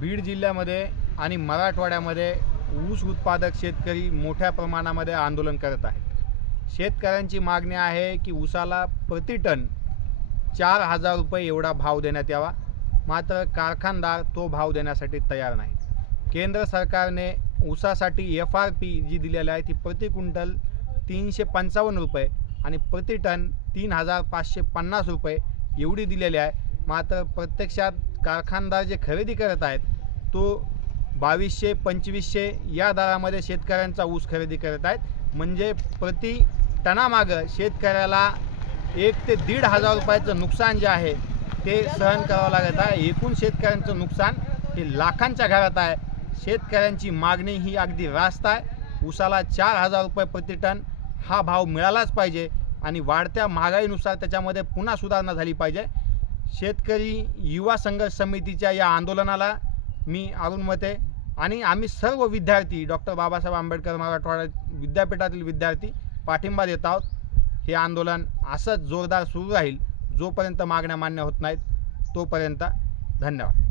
बीड जिल्ह्यामध्ये आणि मराठवाड्यामध्ये ऊस उत्पादक शेतकरी मोठ्या प्रमाणामध्ये आंदोलन करत आहेत। शेतकऱ्यांची मागणी आहे की ऊसाला प्रति टन 4,000 रुपये एवढा भाव देण्यात यावा, मात्र कारखानदार तो भाव देण्यासाठी तयार नाही। केंद्र सरकारने ऊसासाठी FRP जी दिलेली आहे ती प्रति क्विंटल 355 रुपये आणि प्रति टन 3,550 रुपये एवढी दिलेली आहे। मात्र प्रत्यक्षात कारखानदार जे खरेदी करत आहेत तो 2,200-2,500 या दरामध्ये शेतकऱ्यांचा ऊस खरेदी करत आहेत। म्हणजे प्रति टनामागं शेतकऱ्याला 1 ते 1,500 रुपयाचं नुकसान जे आहे ते सहन करावं लागत आहे। एकूण शेतकऱ्यांचं नुकसान हे लाखांच्या घरात आहे। शेतकऱ्यांची मागणी ही अगदी रास्त आहे। ऊसाला 4,000 रुपये प्रति टन हा भाव मिळालाच पाहिजे आणि वाढत्या महागाईनुसार त्याच्यामध्ये पुन्हा सुधारणा झाली पाहिजे। शेतकरी युवा संघर्ष समितीच्या या आंदोलनाला मी अरुण मते आणि आम्ही सर्व विद्यार्थी डॉक्टर बाबासाहेब आंबेडकर मराठवाडा विद्यापीठातील विद्यार्थी पाठिंबा देत आहोत। हे आंदोलन असंच जोरदार सुरू राहील जोपर्यंत मागण्या मान्य होत नाहीत तोपर्यंत। धन्यवाद।